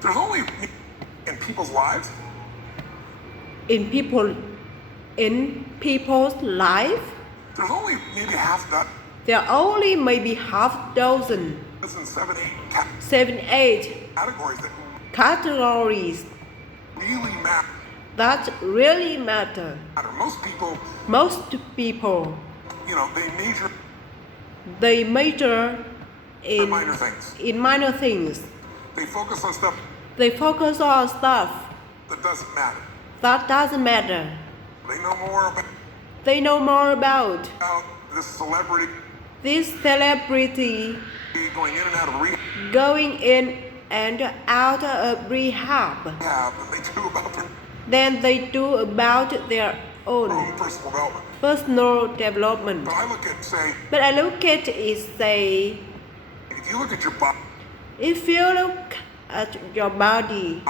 There's only in people's lives. In people's life, There's only maybe half that. there are only maybe half dozen, Listen, 7, 8 7, 8 categories that categories really matter. that really matter. Most people, Most people, they major they major in minor things. in minor things. They focus on stuff They focus on stuff that doesn't matter. that doesn't matter. They know more They know more about this celebrity this celebrity going in and out of rehab going in and out of rehab than they do about than they do about their their own own personal development. personal development. But I look at, say, But I look at it say, if you look at your body, if you look at your body,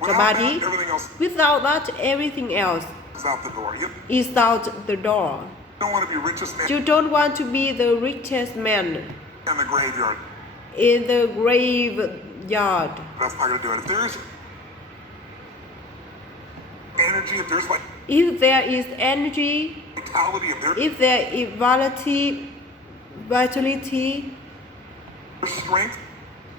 without that, everything else without that, everything else is out the door. You is out the door. don't want to be richest man You don't want to be the richest man in the graveyard. in the graveyard. That's not going to do it. If there's energy, if there's like If there is energy, vitality, if there is vitality, strength,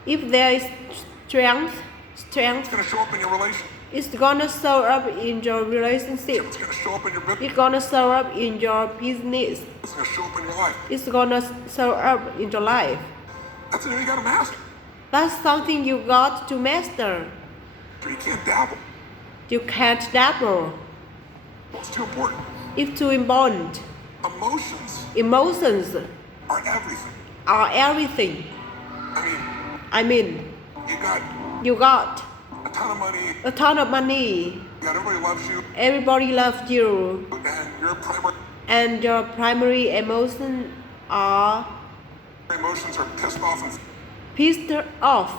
if there is strength, it's going to show up in your relationship. it's gonna show up in your relationship. It's going to show up in your business. It's gonna show up in your business. It's going to show up in your life. It's gonna show up in your life. That's an area you got to master. That's something you got to master. You can't dabble. You can't dabble. It's too important. It's too important. Emotions Emotions are everything. are everything. I mean, I mean, you got you got a ton of money. a ton of money. You got everybody loves you, Everybody loves you. and your primary And your primary emotions are emotions are pissed off and pissed off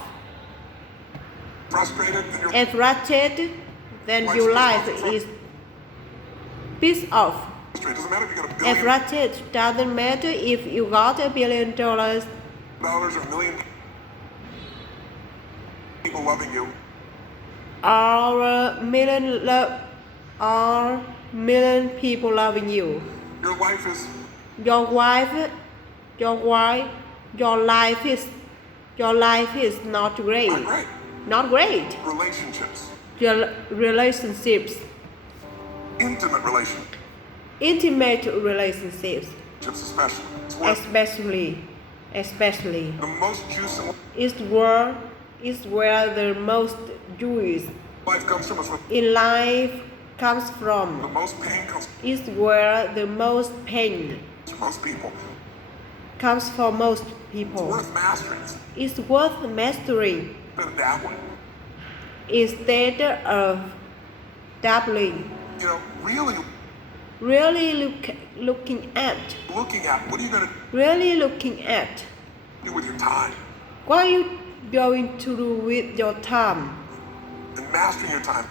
frustrated, and your and frustrated, then your life is pissed off. it doesn't matter if you got $1 And billion frustrated doesn't matter if you got $1 billion or $1 million people loving you. or million people loving you. Your life is Your life is not great. not great. Not great. Relationships, Your relationships, intimate relationships, intimate relationships, especially. It's especially the most juice is where the most joy life comes from. Is where in life comes the from. most pain comes Is where the most pain from most people. comes for most It's people. worth mastering. It's worth mastering Instead of dabbling. instead of dabbling. Really Looking at. looking at what are you going to Really looking at. do with your time What are you going to do with your time? and mastering your time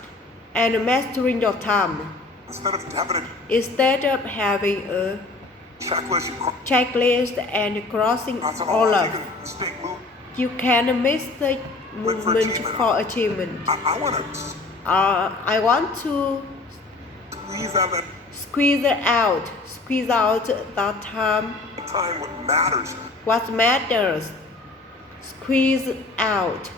And mastering your time. instead of having a Instead of having a checklist. checklist and crossing That's all you of. can mistake move. You can mistake movement for achievement. I want to I want to squeeze out that squeeze out that time. time what matters. What matters? Squeeze out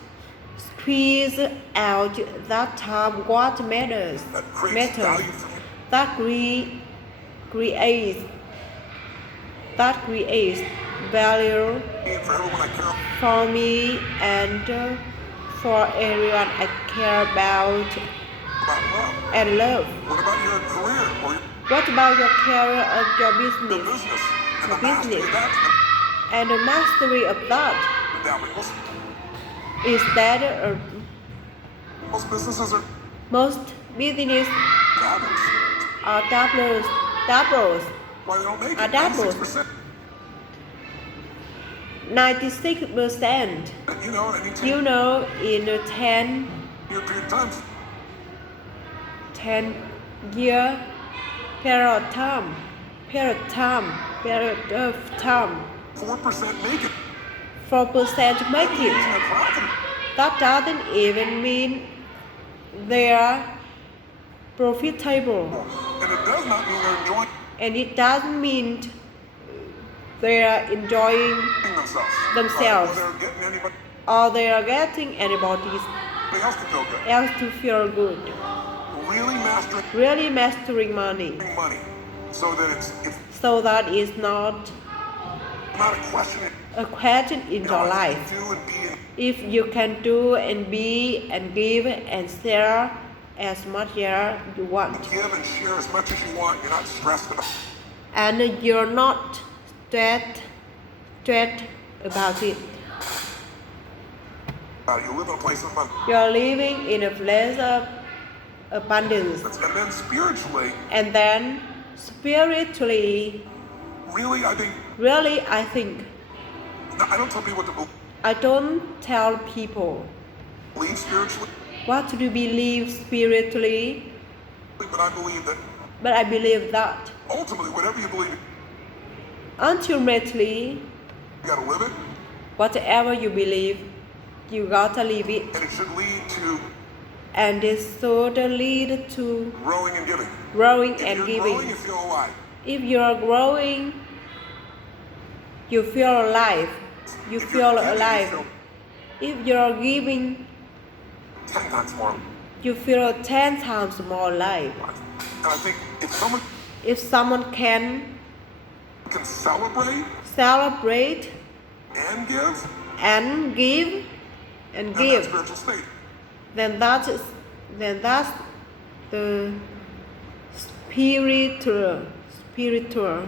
that time. What matters? That creates value for you. That creates value And for everyone I care about. for me and for everyone I care about Love. and love. What about your career or What about your career of your your business business? And Your the mastery business. of that. and the mastery of that? Is that Most businesses are most business dabblers. are doubles Why they don't make Are it? dabblers. 96%. 96%. And any You know, in a 10 year period of time, 10-year period of time, 4% make it. 4% make it. They're profitable. that doesn't even mean they're profitable, And it does not mean they're enjoying and it doesn't mean they're enjoying themselves. themselves. Or they're getting anybody or they are getting anybody else to feel good. else to feel good. Really mastering Mastering money, money so that it's so that it's not not a question a question in your life. do and be and If you can do and be and give and share as much as you want, give and share as much as you want, you're not stressed about and you're not stressed about it. it. You live in a place of abundance. You're living in a place of abundance. And then spiritually, And then spiritually, really, I think, I think I don't tell people what to I don't tell people believe spiritually, what to believe spiritually, but I believe that but I believe that ultimately, whatever you believe, ultimately, you gotta live it, whatever you believe, you gotta live it, and it should lead to and it should lead to growing and giving. growing If and you're giving. growing, you feel alive. If you're growing, you feel alive. You If feel you're giving, alive. you If you're giving, feel 10 times more you feel 10 times more alive. alive. And I think if someone If someone can can celebrate celebrate and give, and give and then that give, spiritual state. then that's the spiritual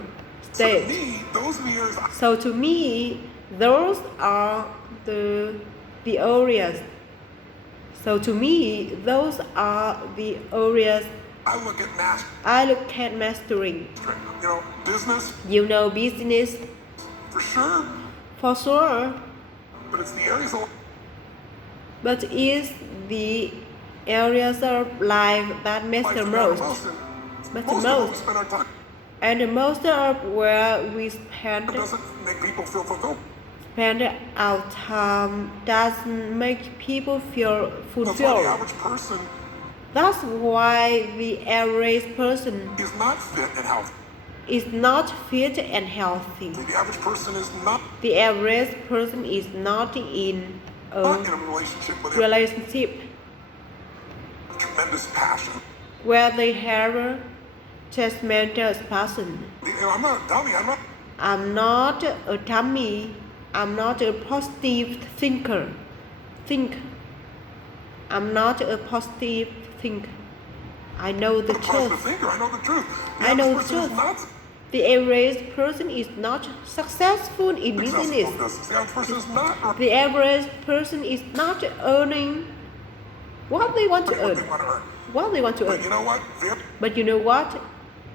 So to state. me, those mirrors, So to me, those are the areas. So to me, those are the areas I look at mastering. I look at mastering. You know, business, You know, business for sure, for sure, but it's the areas of but is the areas of life that life matter that matter most. most. And Matter most of what we most. spend our time And most of where we spend doesn't make people feel fulfilled. our time doesn't make people feel That's why the fulfilled. average person That's why the average person is not fit and healthy. is not fit and healthy. The average person is not The average person is not in in a a relationship with a relationship tremendous passion. where they have a judgmental person. You know, I'm not a dummy. I'm not a dummy. I'm not a positive thinker. I'm not a positive thinker. I know the a positive truth. thinker. I know the truth. The I know average the person is truth. not The average person is not successful in successful business. in business. The average person is not The average person is not earning what they want to what they earn. want to earn. What they want to But earn. you know what? But you know what?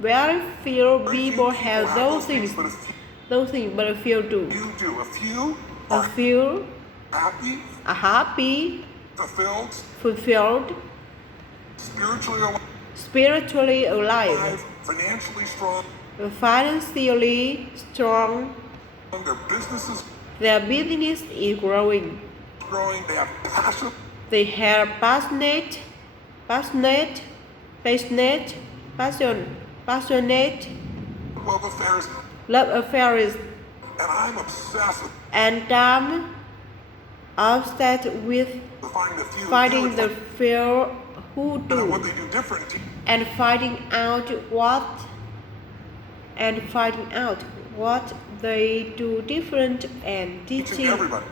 Very few Very few people have those things. but a few Those things, but a few do. do. A few A are few happy, are happy, fulfilled, fulfilled, spiritually alive, spiritually alive, financially strong. financially strong. Their businesses Their business is growing. growing. They have passion. They have passionate, Love affairs, love affairs, and I'm obsessed with and I'm obsessed with finding the few finding the few who and do, what they do different. and finding out what they do different, and Teaching everybody.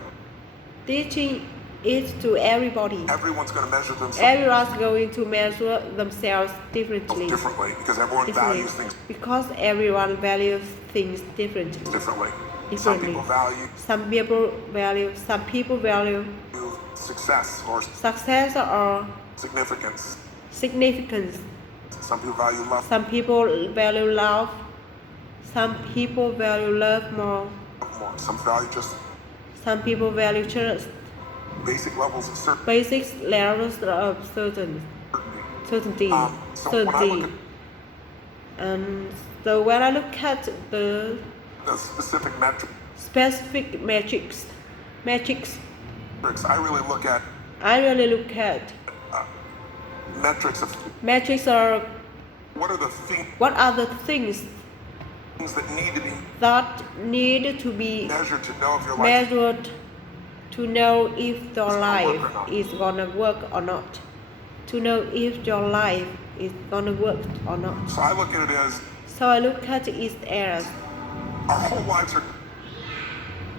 teaching it to everybody. Everyone's going to measure themselves Everyone's going to measure themselves differently. differently because everyone values things Because everyone values things differently. differently. Differently. Some people value Some people value success or success or significance. significance. Some people value love Some people value love. Some people value love more. more. Some value just Some people value just basic levels of certainty. basic levels of certainty. So when I look And so when I look at the at the specific specific metrics, I really look at I really look at metrics of metrics are what are the what are the things things that need to be that need to be measured to know if your life measured to know if your gonna life work or not. is gonna work or not. To know if your life is gonna work or not. So I look at it as So I look at it as our whole lives are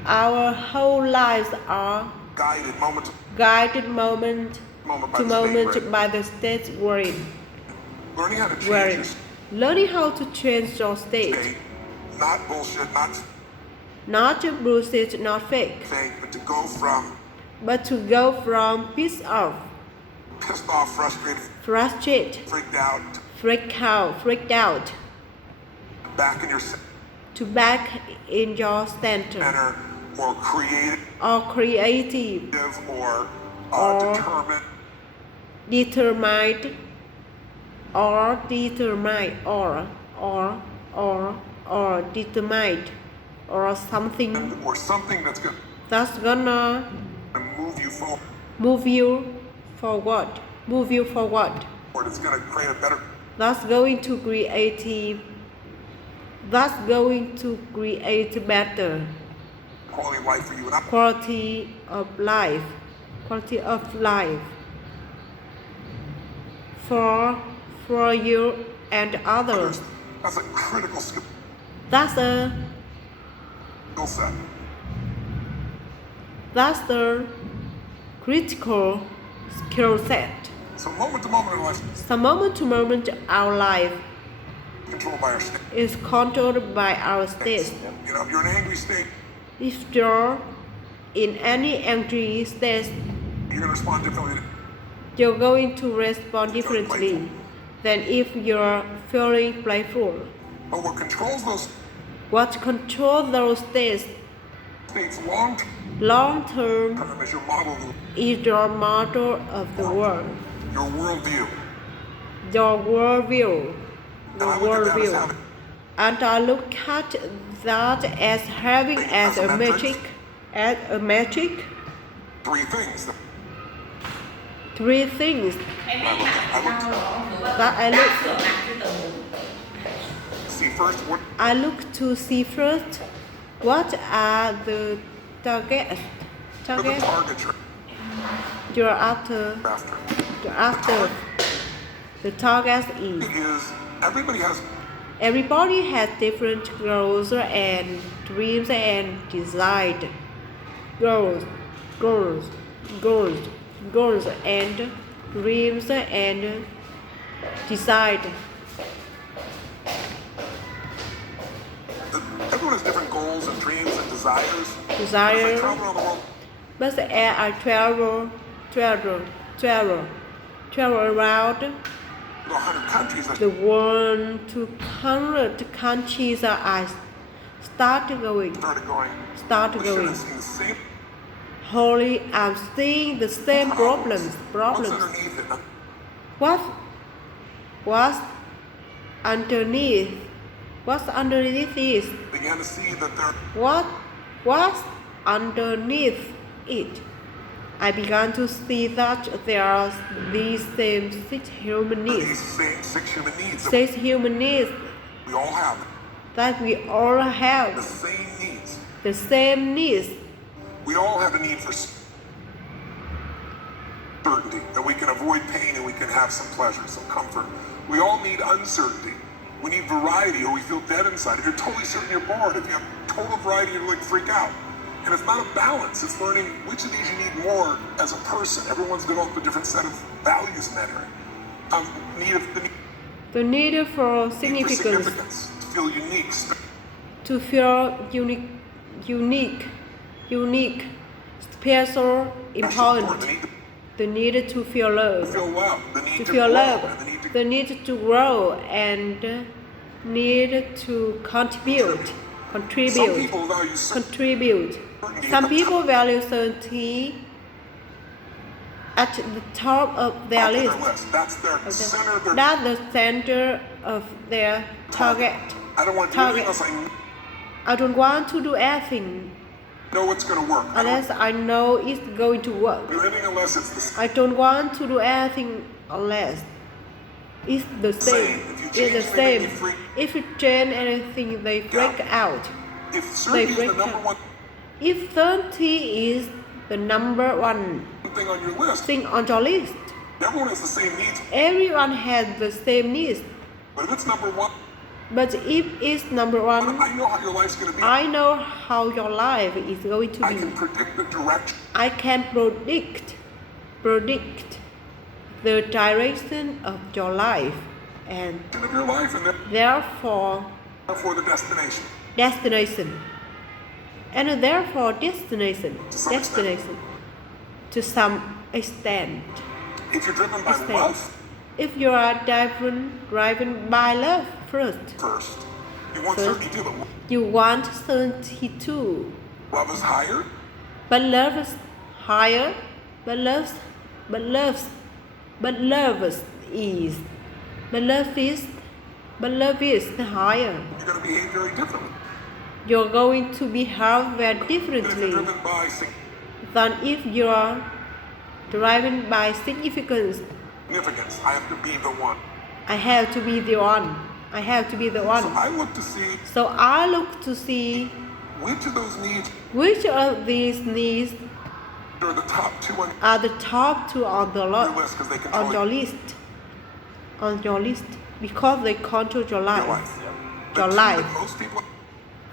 our whole lives are guided moment to guided moment moment by to the state moment we're in. by the state we're in. Learning how to change We're your in. Learning how to change your state, state, not bullshit, not not bullshit, not fake, fake, but to go from but to go from pissed off, pissed off, frustrated, frustrated, freaked out, back in your to back in your center, center, or creative, or creative, or Or- determined, determined, or determined, or determined, or something or something that's going that's gonna to move you forward, move you forward, move you forward. or it's going to create a better That's going to create. That's going to create better quality of life for you. And I quality of life, quality of life for you and others. That's a critical skill That's a set. that's the critical skill set. So moment to moment in life, So moment to moment, our life controlled by our state. is controlled by our state. You know, if you're in an angry state, If you're in any angry state, you're going to respond differently. you're going to respond differently than if you're feeling playful. But what controls those What controls those states states long long term term is your model, is your model of the world, your worldview. your worldview, And your I look at that as worldview. having And I look at that as having as a metric, three things that three things I look that I look to see first what I look to see first what are the targets are the targets you're after. you're after. You're after. The target is Is everybody has everybody has different goals and dreams and desires. Goals and dreams and desires. everyone has different goals and dreams and desires. Desire. As I travel around the world, But as I travel around to 100 countries, I the world to 100 countries, I start going. started going. Start We should going. have seen the same Holy, I'm seeing the same problems. What's underneath it? What's underneath? What's underneath is Began to see that there what's underneath it. I began to see that there are these same six human are needs. these same 6 human needs that Six human needs we all have. that we all The have. same needs. The same needs. We all have a need for certainty, that we can avoid pain and we can have some pleasure, some comfort. We all need uncertainty. We need variety, or we feel dead inside. If you're totally certain you're bored, if you have total variety, you're like freak out. And it's not a balance. It's learning which of these you need more as a person. Everyone's developed a different set of values in that area. The need for Need for significance. significance, to feel unique, To feel unique, special, important. The need to feel love. to feel love, the need To to feel grow, love. and the need to The need to grow and need to contribute. Some people value Contribute. Some people value certainty at the top of their list. That's their center of their That's the center of their target. I don't want to do anything else. I don't want to do anything know what's going to work. unless I know it's going to work. Do anything unless it's the I don't want to do anything unless it's the same. If you It's the change same. anything, you freak. If you change anything, they freak out. If They certainty is the break number down. one If certainty is the number one thing on your list, thing on your list, everyone has the same needs. everyone has the same needs. But if it's number one, But if it's number one, I know how your life's going to be. I know how your life is going to I can be. predict the direction I can predict the direction of your life, and of your life and therefore therefore the destination. destination, and therefore destination to some extent. If you're driven by love If you are driven by love first, you want First. certainty too, but you want certainty too. love is higher. But love is higher. But love is higher. You're going to behave very differently. You're going to behave very But if you're differently driven by than if you are driven by significance. significance, I have to be the one. I have to be the one. I have to be the one. So I look to see So I look to see which of those needs which of these needs are the top two on are the top two on the your list because they on control your list. On your list, because they control your your life. life. Your The two life. that most people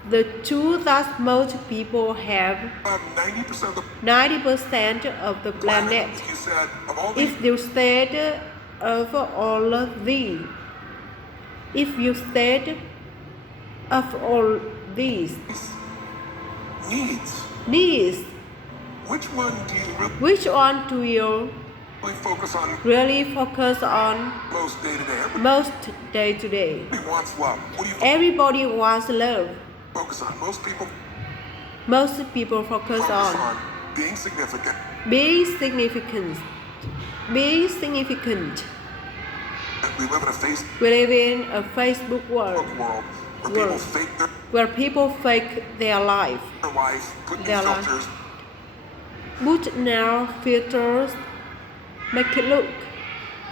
The two that most people have have 90% of the 90% of the planet. You said of all these If you said of all of these, if you said of all these needs, which one do you which one do you really focus on really focus on most day to day? most day to day? Everybody wants love. What do you Everybody wants love. focus on? Most people Most people focus focus on on being significant. being significant. Being significant. And we live in a Facebook We live in a Facebook world world where people World. fake where people fake their life. their life, put new Their life. filters, Put now filters, make it look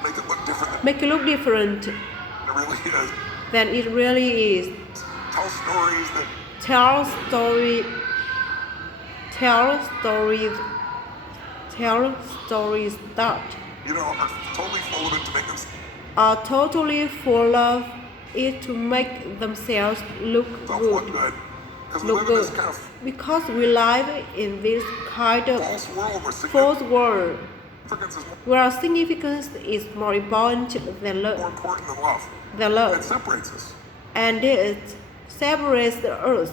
make it look different than different it really is. than it really is. Tell stories that Tell stories that you know are totally full of it to make them are totally full of it to make themselves look look good. good. Because we Look live in this good. kind of Because we live in this kind of false world where false world significance is where significance is more important than more love. important than love. Than It love. separates us. And it separates us.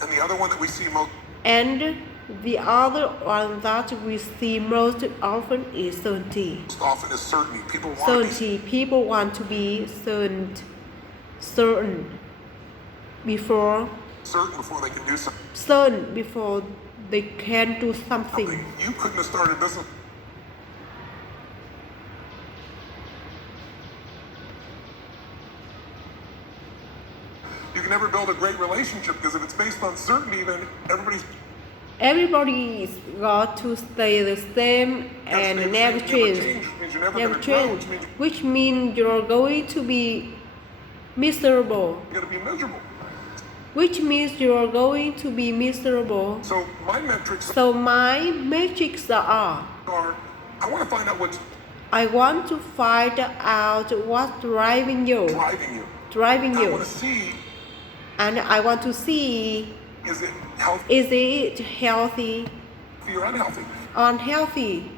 And the other one that we see most And the other one that we see most often is certainty. often is certainty. People want to be Certainty. People want to be certain before they can do something. certain before they can do something. You couldn't have started a business. You can never build a great relationship because if it's based on certainty, then Everybody's got to stay the same and Yes, never change. Means you're never Never going to grow, change. which means Which means you're going to be miserable. you're going to be miserable. Which means you're going to be miserable. So my metrics So my metrics are, are, I want to find out what's I want to find out what's driving you. driving you. I want to see, And I want to see, is it healthy is it healthy or unhealthy? or unhealthy?